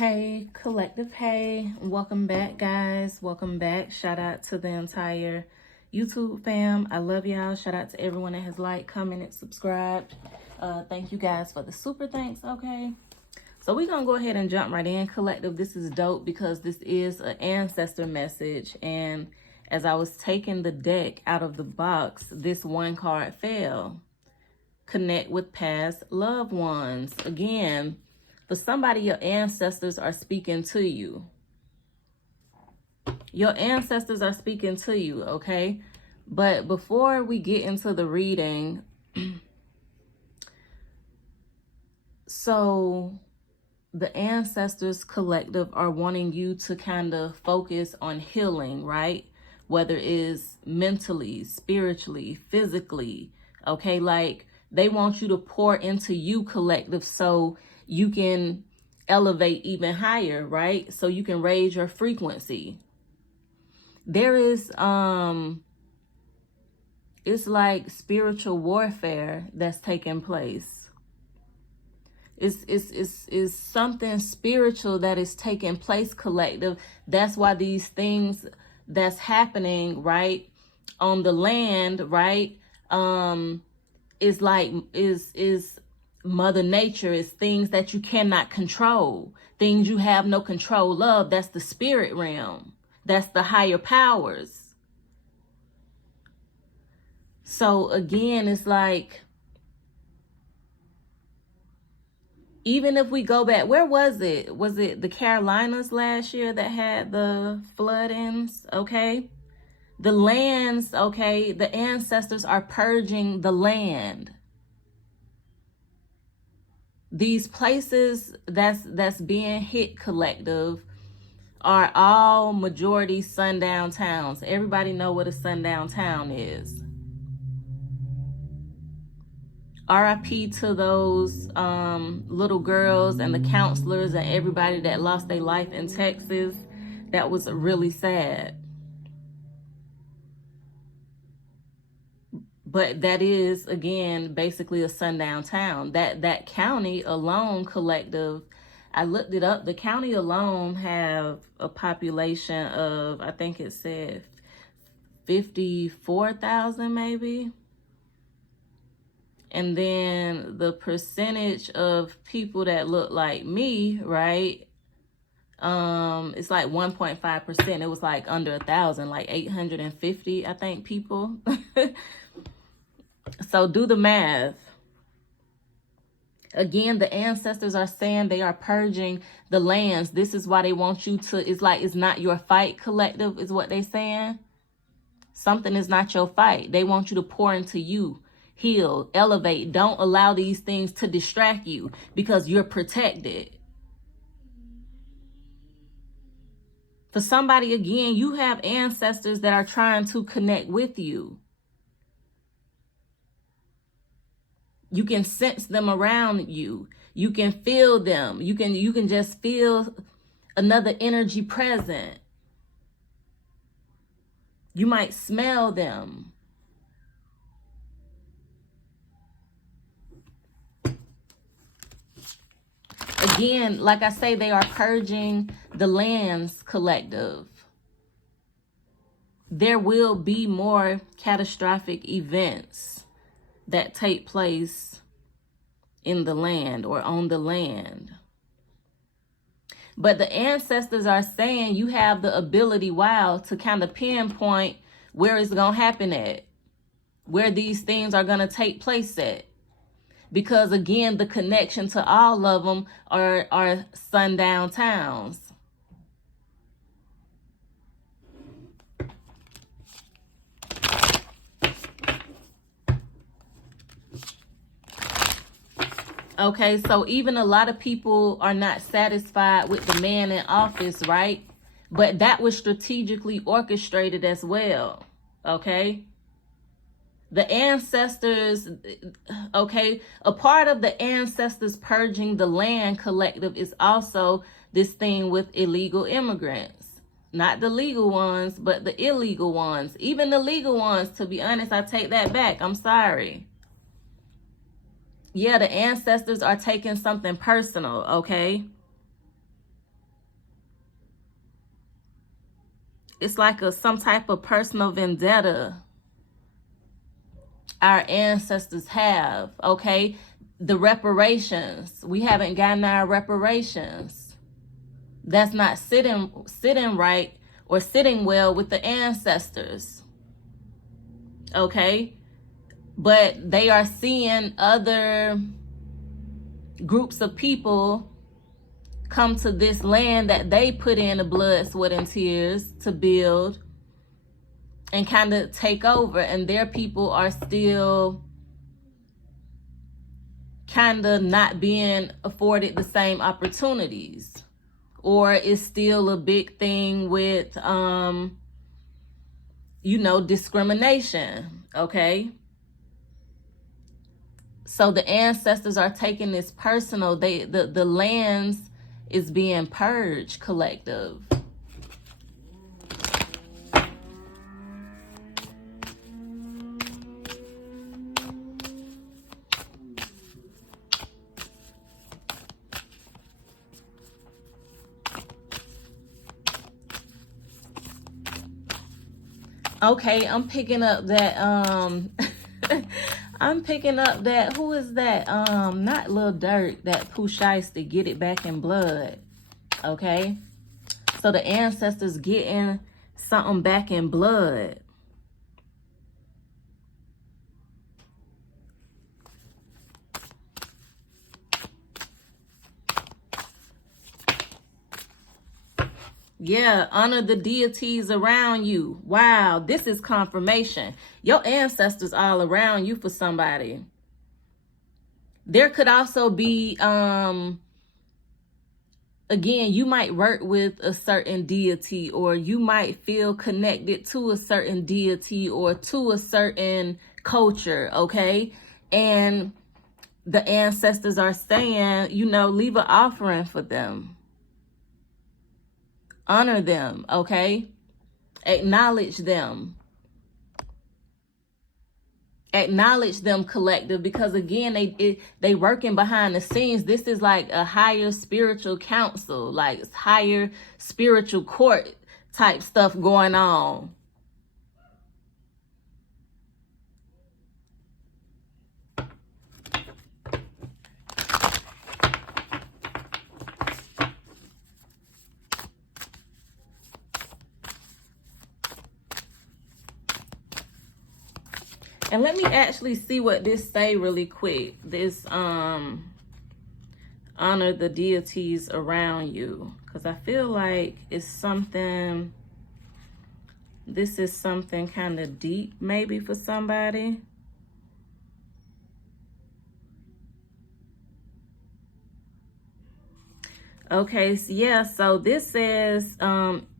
Hey, collective, hey, welcome back, guys. Welcome back. Shout out to the entire YouTube fam. I love y'all. Shout out to everyone that has liked, commented, subscribed. Thank you guys for the super thanks. Okay, so we're gonna go ahead and jump right in, collective. This is dope because this is an ancestor message, and as I was taking the deck out of the box, this one card fell. Connect with past loved ones. Again, for somebody, your ancestors are speaking to you. Your ancestors are speaking to you, okay? But before we get into the reading, so the ancestors collective are wanting you to kind of focus on healing, right? Whether it's mentally, spiritually, physically, okay? Like they want you to pour into you, collective, so you can elevate even higher, right? So you can raise your frequency. There is, it's like spiritual warfare that's taking place. It's something spiritual that is taking place, collective. That's why these things that's happening, right, on the land, right, is like, is Mother Nature, is things that you cannot control, things you have no control of. That's the spirit realm. That's the higher powers. So again, it's like, even if we go back, where was it? Was it the Carolinas last year that had the floodings? Okay. The lands, okay, the ancestors are purging the land. These places that's being hit, collective, are all majority sundown towns. Everybody know what a sundown town is. RIP to those little girls and the counselors and everybody that lost their life in Texas. That was really sad. But that is, again, basically a sundown town. That county alone, collective, I looked it up. The county alone have a population of, I think it said 54,000 maybe. And then the percentage of people that look like me, right? It's like 1.5%. It was like under 1,000, like 850, I think, people. So do the math. Again, the ancestors are saying they are purging the lands. This is why they want you to, it's like, it's not your fight, collective, is what they're saying. Something is not your fight. They want you to pour into you, heal, elevate. Don't allow these things to distract you because you're protected. For somebody, again, you have ancestors that are trying to connect with you. You can sense them around you. You can feel them. You can just feel another energy present. You might smell them. Again, like I say, they are purging the lands, collective. There will be more catastrophic events that take place in the land or on the land. But the ancestors are saying you have the ability, wow, to kind of pinpoint where it's going to happen at, where these things are going to take place at. Because again, the connection to all of them are sundown towns. Okay, so even a lot of people are not satisfied with the man in office, right? But that was strategically orchestrated as well, okay? The ancestors, okay, a part of the ancestors purging the land, collective, is also this thing with illegal immigrants. Not the legal ones, but the illegal ones. Even the legal ones, to be honest, I take that back. I'm sorry. Yeah, the ancestors are taking something personal, okay? it's like some type of personal vendetta our ancestors have, okay? The reparations, we haven't gotten our reparations. That's not sitting right or sitting well with the ancestors, okay? But they are seeing other groups of people come to this land that they put in the blood, sweat, and tears to build and kind of take over, and their people are still kind of not being afforded the same opportunities, or it's still a big thing with you know, discrimination, okay? So the ancestors are taking this personal. The lands is being purged, collective. Okay, I'm picking up that I'm picking up that, who is that? Not Lil Durk, that Pooh Shiesty, get it back in blood. Okay? So the ancestors getting something back in blood. Yeah, honor the deities around you. Wow, this is confirmation. Your ancestors all around you for somebody. There could also be, again, you might work with a certain deity, or you might feel connected to a certain deity or to a certain culture, okay? And the ancestors are saying, you know, leave an offering for them. Honor them, okay? Acknowledge them. Acknowledge them, collective, because again, they working behind the scenes. This is like a higher spiritual council, like higher spiritual court type stuff going on. And let me actually see what this say really quick. This honor the deities around you, because I feel like it's something, this is something kind of deep maybe for somebody. Okay, so yeah, so this says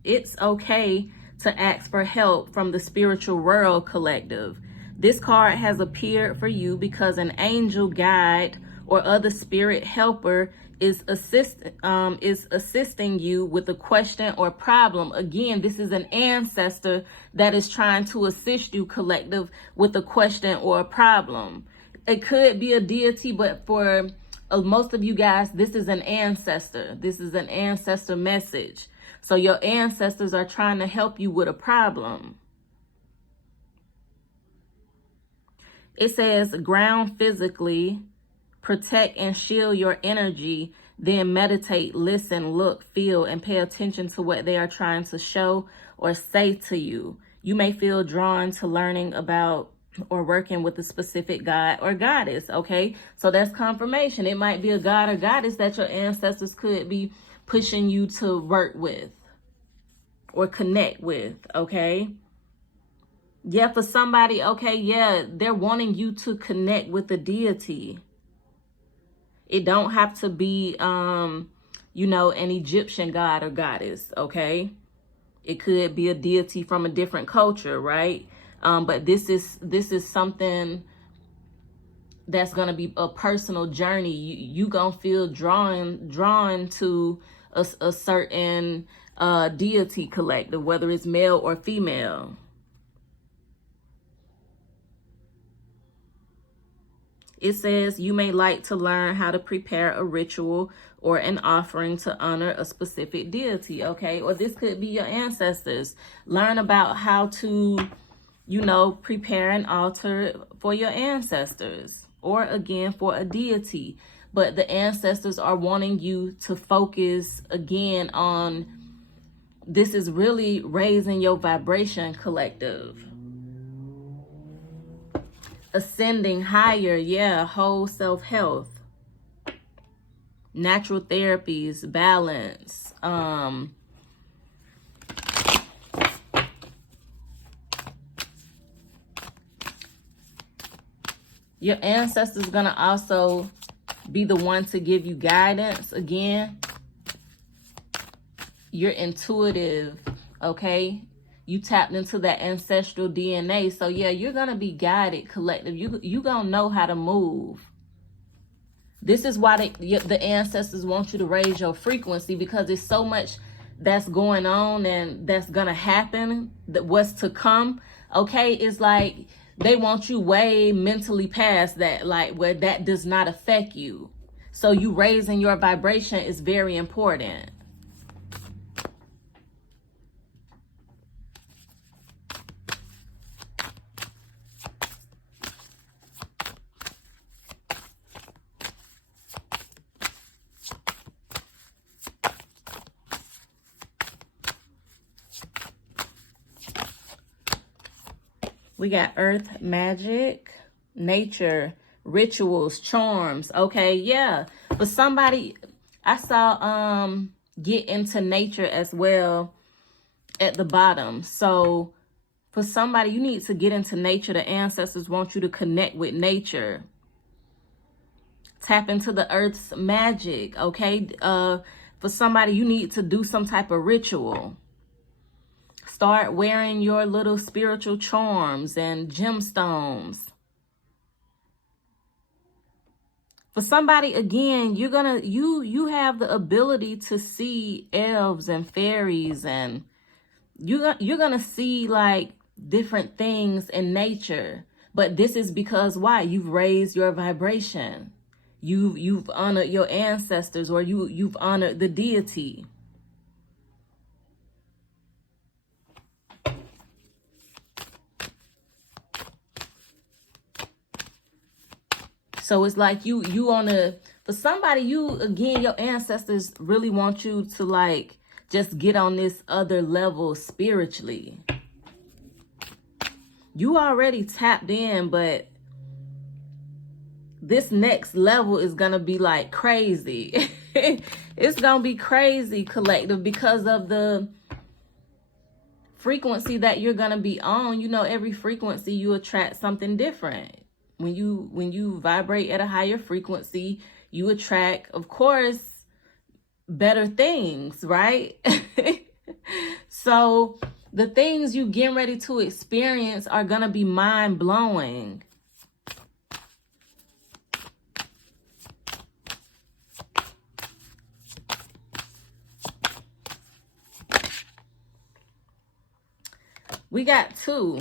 it's okay to ask for help from the spiritual world, collective. This card has appeared for you because an angel guide or other spirit helper is assisting you with a question or problem. Again, this is an ancestor that is trying to assist you, collective, with a question or a problem. It could be a deity, but for most of you guys, this is an ancestor. This is an ancestor message. So your ancestors are trying to help you with a problem. It says ground physically, protect and shield your energy, then meditate, listen, look, feel, and pay attention to what they are trying to show or say to you. You may feel drawn to learning about or working with a specific god or goddess, okay? So that's confirmation. It might be a god or goddess that your ancestors could be pushing you to work with or connect with, okay? Yeah, for somebody, okay, yeah, they're wanting you to connect with the deity. It don't have to be, you know, an Egyptian god or goddess, okay? It could be a deity from a different culture, right? But this is something that's gonna be a personal journey. You gonna feel drawn to a certain deity, collective, whether it's male or female. It says you may like to learn how to prepare a ritual or an offering to honor a specific deity, okay? Or this could be your ancestors. Learn about how to, you know, prepare an altar for your ancestors or again for a deity. But the ancestors are wanting you to focus again on, this is really raising your vibration, collective. Ascending higher, yeah, whole self-health. Natural therapies, balance, your ancestors gonna also be the one to give you guidance. Again, you're intuitive, okay? You tapped into that ancestral DNA. So yeah, you're gonna be guided, collective. You gonna know how to move. This is why the ancestors want you to raise your frequency, because there's so much that's going on and that's gonna happen, that what's to come, okay? It's like they want you way mentally past that, like where that does not affect you. So you raising your vibration is very important. We got earth magic, nature, rituals, charms. Okay, yeah. For somebody, I saw get into nature as well at the bottom. So for somebody, you need to get into nature. The ancestors want you to connect with nature. Tap into the earth's magic, okay? For somebody, you need to do some type of ritual. Start wearing your little spiritual charms and gemstones. For somebody, again, you're gonna you have the ability to see elves and fairies, and you're gonna see like different things in nature. But this is because why? You've raised your vibration. You've honored your ancestors, or you've honored the deity. So it's like you for somebody, again, your ancestors really want you to like just get on this other level spiritually. You already tapped in, but this next level is going to be like crazy. It's going to be crazy, collective, because of the frequency that you're going to be on. You know, every frequency you attract something different. When you vibrate at a higher frequency, you attract, of course, better things, right? So the things you getting ready to experience are going to be mind-blowing. We got two.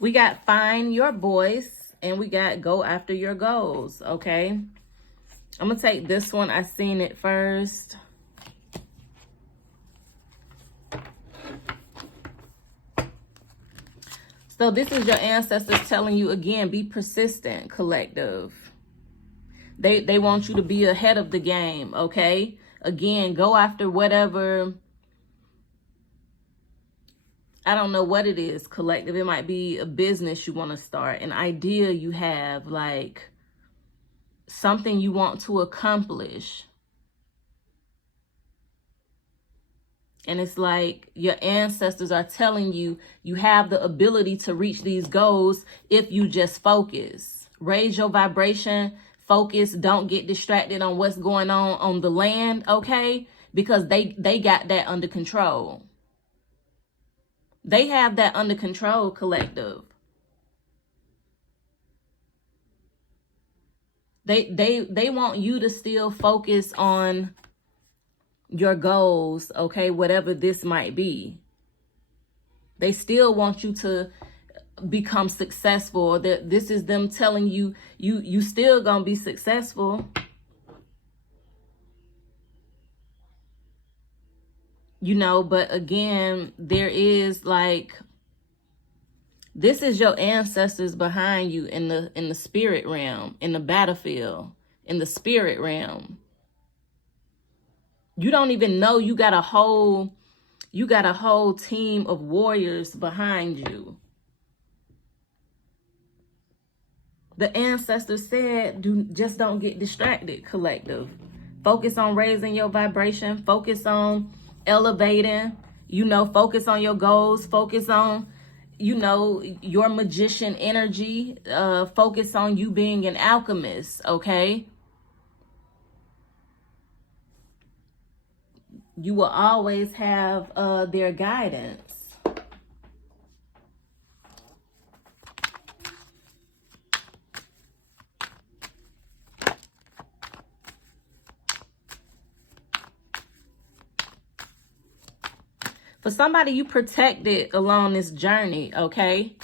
We got find your voice, and we got go after your goals, okay? I'm going to take this one. I seen it first. So this is your ancestors telling you, again, be persistent, collective. They want you to be ahead of the game, okay? Again, go after whatever... I don't know what it is, collective. It might be a business you want to start, an idea you have, like something you want to accomplish. And it's like your ancestors are telling you, you have the ability to reach these goals if you just focus. Raise your vibration, focus, don't get distracted on what's going on the land, okay? Because they got that under control. They have that under control, collective. They want you to still focus on your goals, okay, whatever this might be. They still want you to become successful. That this is them telling you, you still gonna be successful. You know, but again, there is like, this is your ancestors behind you in the spirit realm, in the battlefield, in the spirit realm. You don't even know you got a whole team of warriors behind you. The ancestors said, just don't get distracted, collective. Focus on raising your vibration. Focus on elevating. You know, focus on your goals. Focus on, you know, your magician energy. Focus on you being an alchemist, okay? You will always have their guidance. For somebody, you protected along this journey, okay?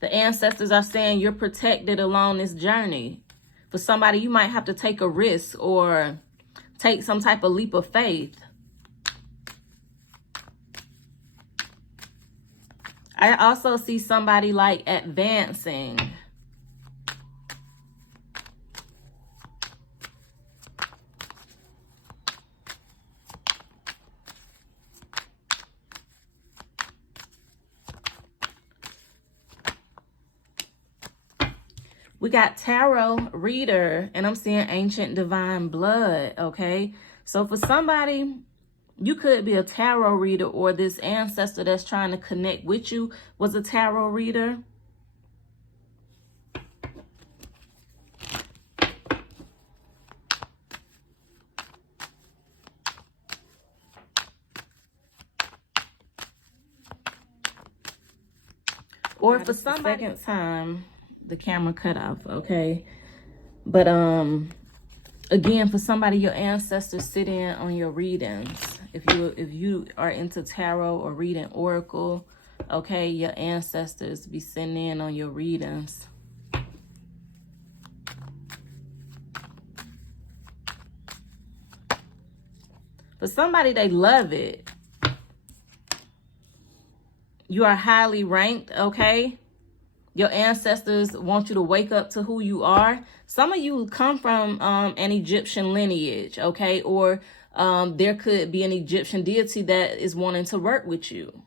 The ancestors are saying you're protected along this journey. For somebody, you might have to take a risk or take some type of leap of faith. I also see somebody like advancing. We got tarot reader, and I'm seeing ancient divine blood, okay? So for somebody, you could be a tarot reader, or this ancestor that's trying to connect with you was a tarot reader. Or for somebody, second time the camera cut off, okay? But again, for somebody, your ancestors sit in on your readings. If you are into tarot or reading oracle, okay, your ancestors be sitting in on your readings. For somebody, they love it. You are highly ranked, okay? Your ancestors want you to wake up to who you are. Some of you come from an Egyptian lineage, okay? Or there could be an Egyptian deity that is wanting to work with you.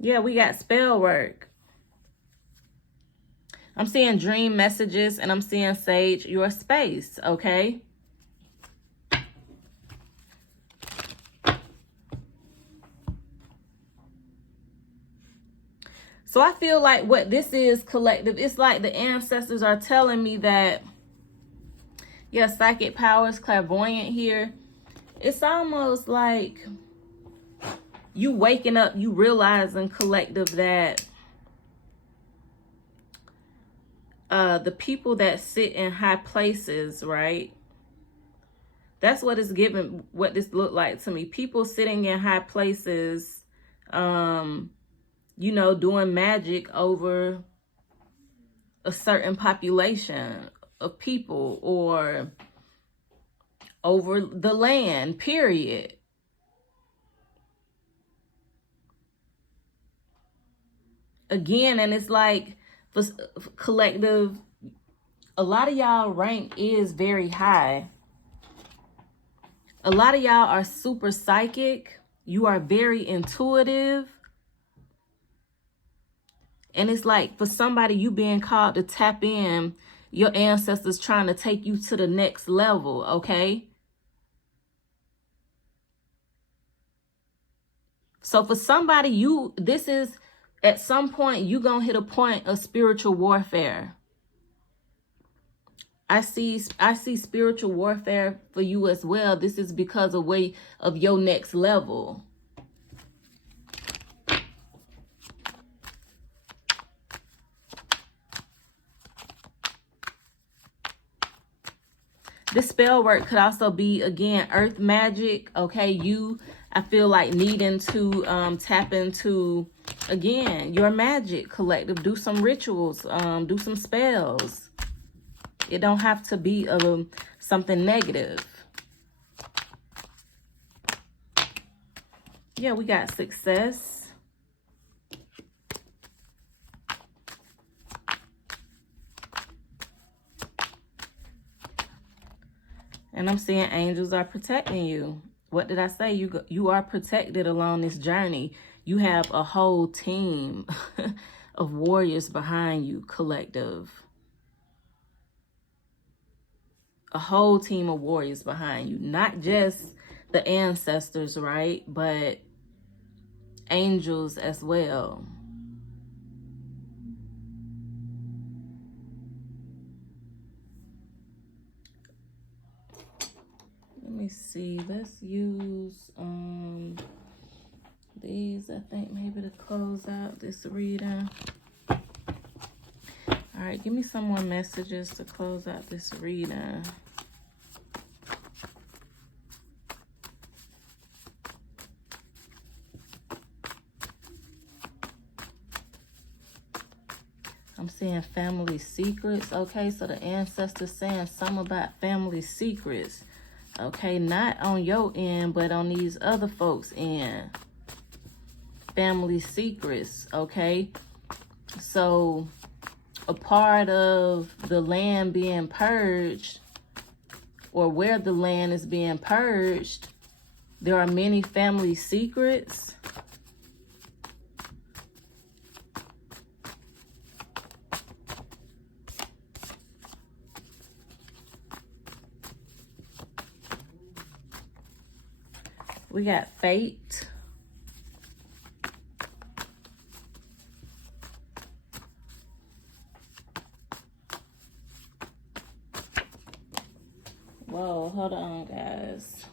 Yeah, we got spell work. I'm seeing dream messages, and I'm seeing sage your space, okay? So I feel like what this is, collective, it's like the ancestors are telling me that, yeah, psychic powers, clairvoyant here. It's almost like you waking up, you realizing, collective, that the people that sit in high places, right? That's what it's giving, what this looked like to me. People sitting in high places, you know, doing magic over a certain population of people or over the land, period. Again, and it's like, for collective, a lot of y'all rank is very high. A lot of y'all are super psychic. You are very intuitive. And it's like, for somebody, you being called to tap in, your ancestors trying to take you to the next level, okay? So for somebody, this is, at some point, you gonna hit a point of spiritual warfare. I see spiritual warfare for you as well. This is because of your next level. This spell work could also be, again, earth magic. Okay, I feel like needing to tap into, again, your magic collective. Do some rituals, do some spells. It don't have to be something negative. Yeah, we got success. And I'm seeing angels are protecting you. What did I say? You are protected along this journey. You have a whole team of warriors behind you, collective. A whole team of warriors behind you. Not just the ancestors, right? But angels as well. Let me see. Let's use these, I think, maybe to close out this reading. All right, give me some more messages to close out this reading. I'm seeing family secrets. Okay, so the ancestors saying something about family secrets. Okay, not on your end, but on these other folks' end. Family secrets, okay? So a part of the land being purged, or where the land is being purged, there are many family secrets. We got fate. Whoa, hold on, guys.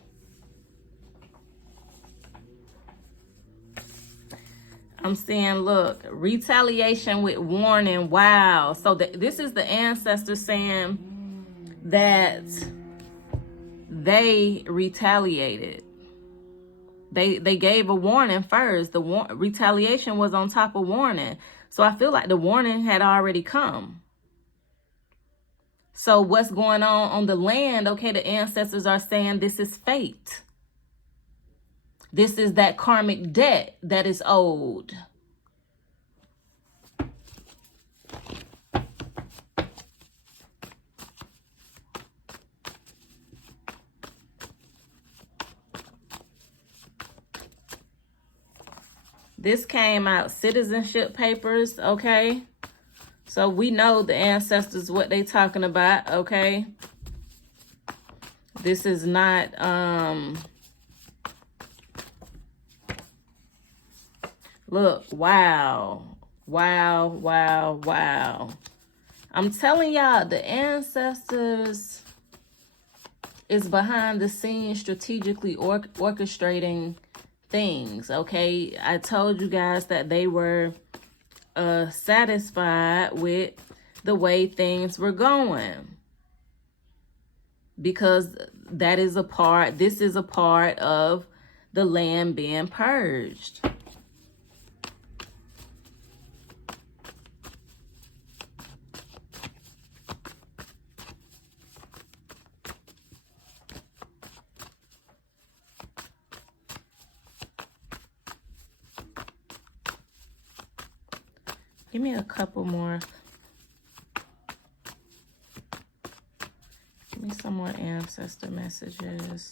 I'm seeing, look, retaliation with warning. Wow. So this is the ancestors saying that they retaliated. They gave a warning first. The retaliation was on top of warning. So I feel like the warning had already come. So what's going on the land? Okay, the ancestors are saying this is fate. This is that karmic debt that is owed. This came out citizenship papers, okay? So we know the ancestors, what they talking about, okay? This is not, look, wow. Wow, wow, wow. I'm telling y'all, the ancestors is behind the scenes strategically orchestrating things, okay? I told you guys that they were satisfied with the way things were going, because this is a part of the land being purged. Give me a couple more. Give me some more ancestor messages.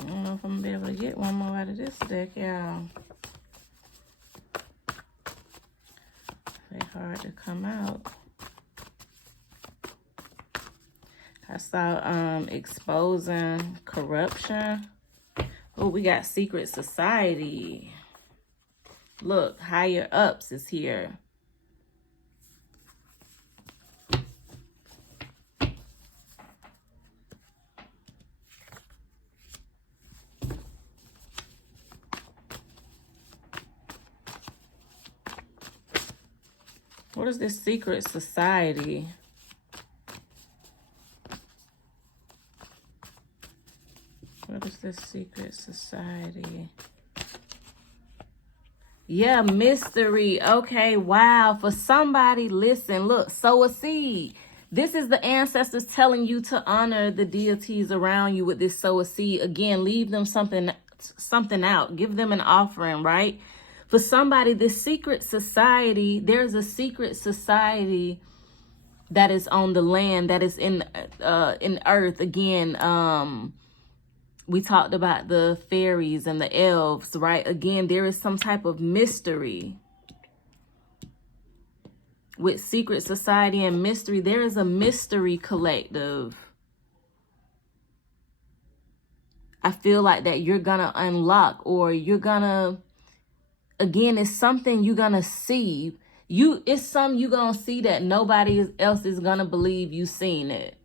I don't know if I'm gonna be able to get one more out of this deck, y'all. Hard to come out. I saw exposing corruption. Oh, we got secret society. Look, higher ups is here. What is this secret society? What is this secret society? Yeah, mystery. Okay, wow. For somebody, listen, look, sow a seed. This is the ancestors telling you to honor the deities around you with this sow a seed. Again, leave them something out. Give them an offering, right? For somebody, this secret society, there's a secret society that is on the land, that is in earth. Again, we talked about the fairies and the elves, right? Again, there is some type of mystery with secret society and mystery. There is a mystery collective. I feel like that you're gonna unlock, or you're gonna, again, it's something you're gonna see. It's something you're gonna see that nobody else is gonna believe you seen it.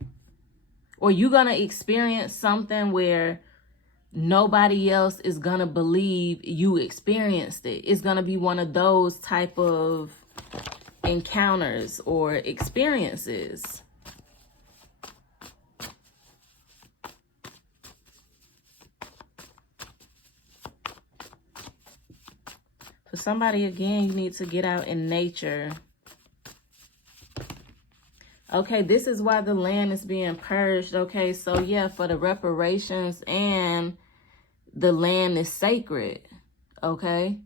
Or you're gonna experience something where nobody else is gonna believe you experienced it. It's gonna be one of those type of encounters or experiences. For somebody, again, you need to get out in nature. Okay, this is why the land is being purged. Okay, so yeah, for the reparations, and the land is sacred. Okay.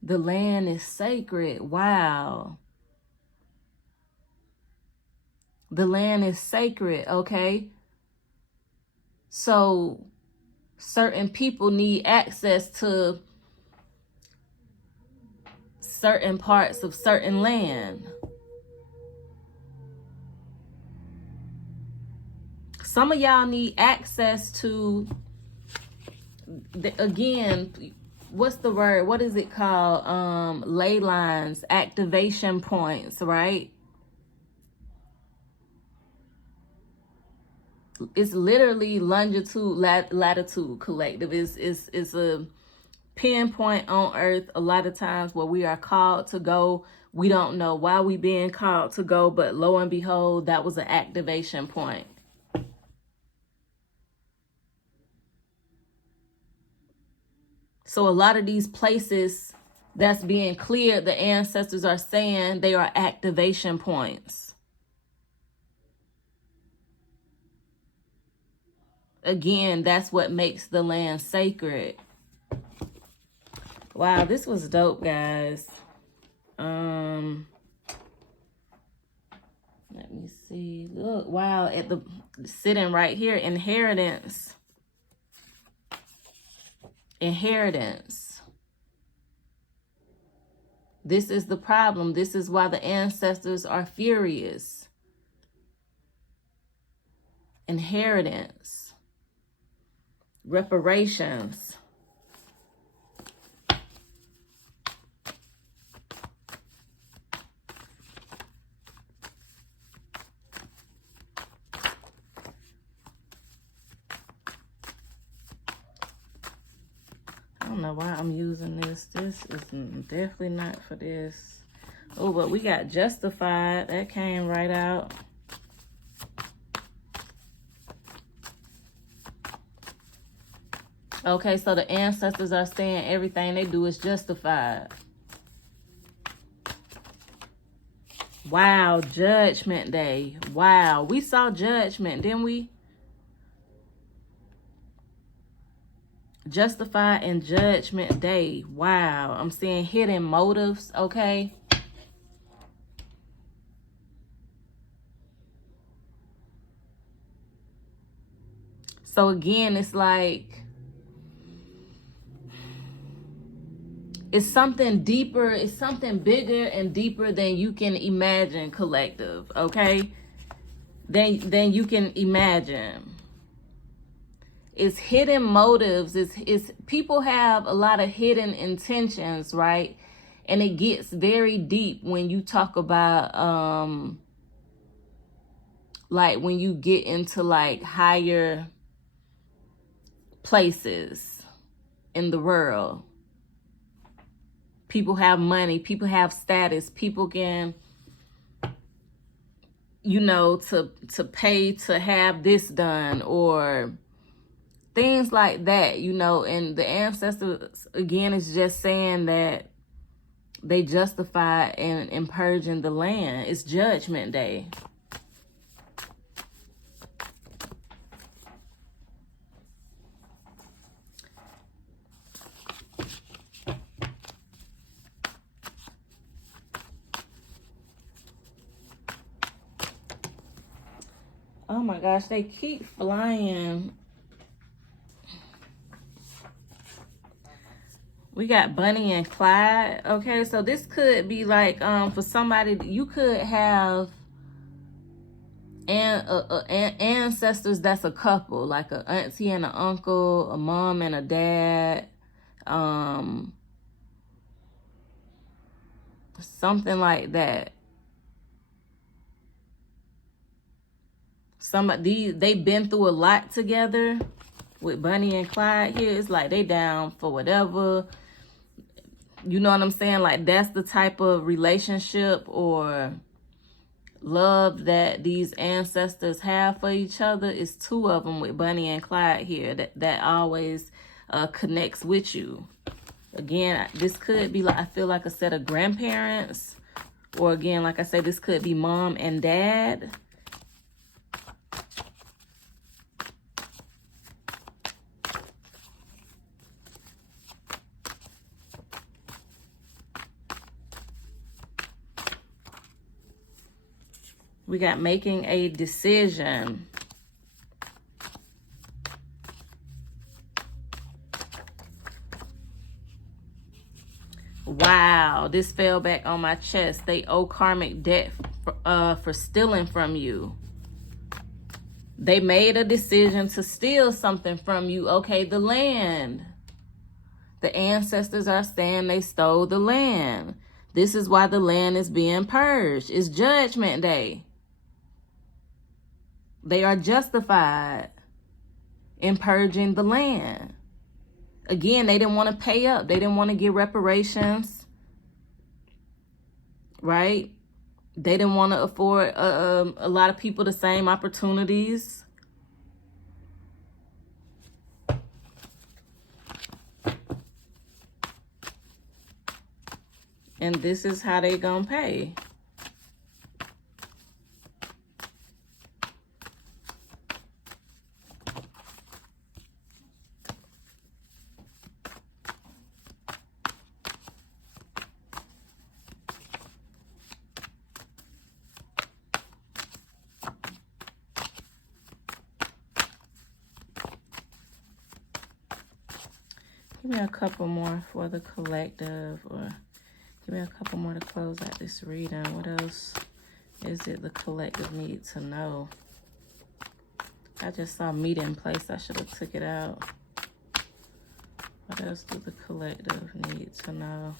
The land is sacred. Wow. The land is sacred. Okay. So certain people need access to certain parts of certain land. Some of y'all need access to, again, what's the word? What is it called? Ley lines, activation points, right? It's literally longitude, latitude collective. It's a pinpoint on earth a lot of times where we are called to go. We don't know why we being called to go, but lo and behold, that was an activation point. So a lot of these places that's being cleared, the ancestors are saying they are activation points. Again, that's what makes the land sacred. Wow, this was dope, guys. Let me see. Look, wow, at the sitting right here, inheritance. Inheritance. This is the problem. This is why the ancestors are furious. Inheritance. Reparations. I don't know why I'm using this. This is definitely not for this. Oh, but we got justified. That came right out. Okay, so the ancestors are saying everything they do is justified. Wow, Judgment Day. Wow, we saw Judgment, didn't we? Justified and Judgment Day. Wow, I'm seeing hidden motives, okay? So again, it's like, it's something deeper, it's something bigger and deeper than you can imagine, collective, okay? than you can imagine. It's hidden motives. It's people have a lot of hidden intentions, right? And it gets very deep when you talk about like when you get into like higher places in the world. People have money, people have status, people can, you know, to pay to have this done or things like that, you know. And the ancestors, again, is just saying that they justify in purging the land. It's Judgment Day. Oh my gosh, they keep flying. We got Bunny and Clyde. Okay, so this could be like for somebody, you could have ancestors that's a couple, like an auntie and an uncle, a mom and a dad, something like that. Somebody, they've been through a lot together. With Bunny and Clyde here, it's like they down for whatever. You know what I'm saying? Like that's the type of relationship or love that these ancestors have for each other. It's two of them with Bunny and Clyde here that always connects with you. Again, this could be like, I feel like a set of grandparents, or again, like I said, this could be mom and dad. We got making a decision. Wow, this fell back on my chest. They owe karmic debt for stealing from you. They made a decision to steal something from you. Okay, the land. The ancestors are saying they stole the land. This is why the land is being purged. It's Judgment Day. They are justified in purging the land. Again, they didn't want to pay up. They didn't want to get reparations, right? They didn't want to afford a lot of people the same opportunities. And this is how they gonna pay. Give me a couple more for the collective, or give me a couple more to close out this reading. What else is it the collective need to know? I just saw meeting place. I should have took it out. What else do the collective need to know?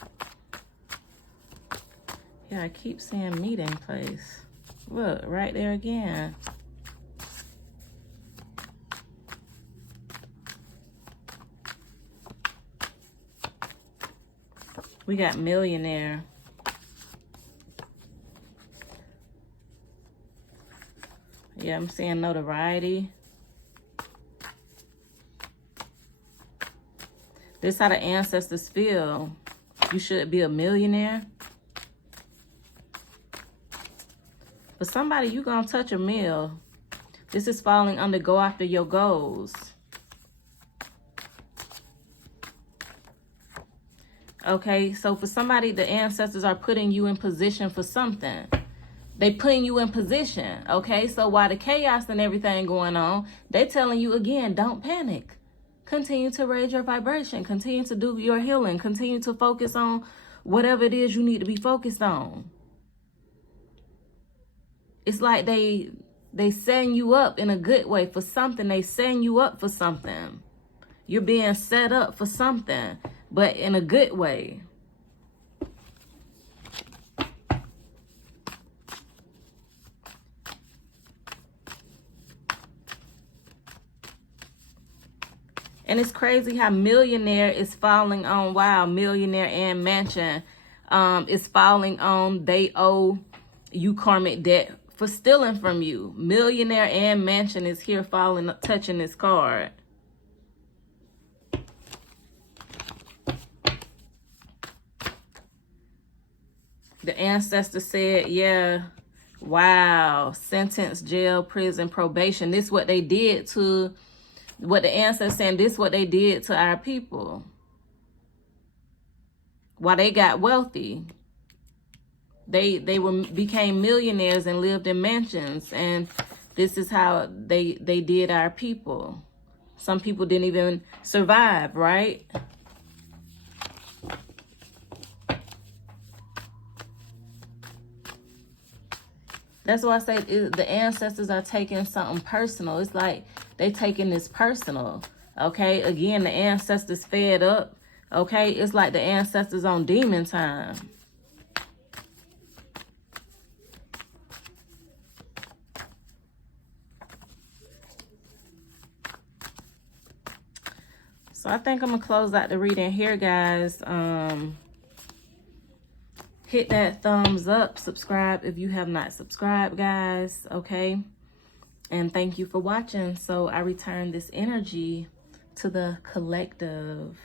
Yeah, I keep saying meeting place. Look, right there again. We got millionaire. Yeah, I'm seeing notoriety. This how the ancestors feel. You should be a millionaire. For somebody, you gonna touch a mill. This is falling under go after your goals. Okay, so for somebody, the ancestors are putting you in position for something. They putting you in position, okay? So while the chaos and everything going on, they telling you again, don't panic. Continue to raise your vibration. Continue to do your healing. Continue to focus on whatever it is you need to be focused on. It's like they They setting you up in a good way for something. They setting you up for something. You're being set up for something, but in a good way. And it's crazy how millionaire is falling on, wow, millionaire and mansion is falling on, they owe you karmic debt for stealing from you. Millionaire and mansion is here falling, touching this card. The ancestor said, yeah, wow, sentence, jail, prison, probation. This is what they did to, what the ancestor saying, this is what they did to our people. While they got wealthy, they became millionaires and lived in mansions, and this is how they did our people. Some people didn't even survive, right? That's why I say the ancestors are taking something personal. It's like they taking this personal. Okay, again, the ancestors fed up. Okay, it's like the ancestors on demon time. So I think I'm going to close out the reading here, guys. Hit that thumbs up. Subscribe if you have not subscribed, guys. Okay. And thank you for watching. So I return this energy to the collective.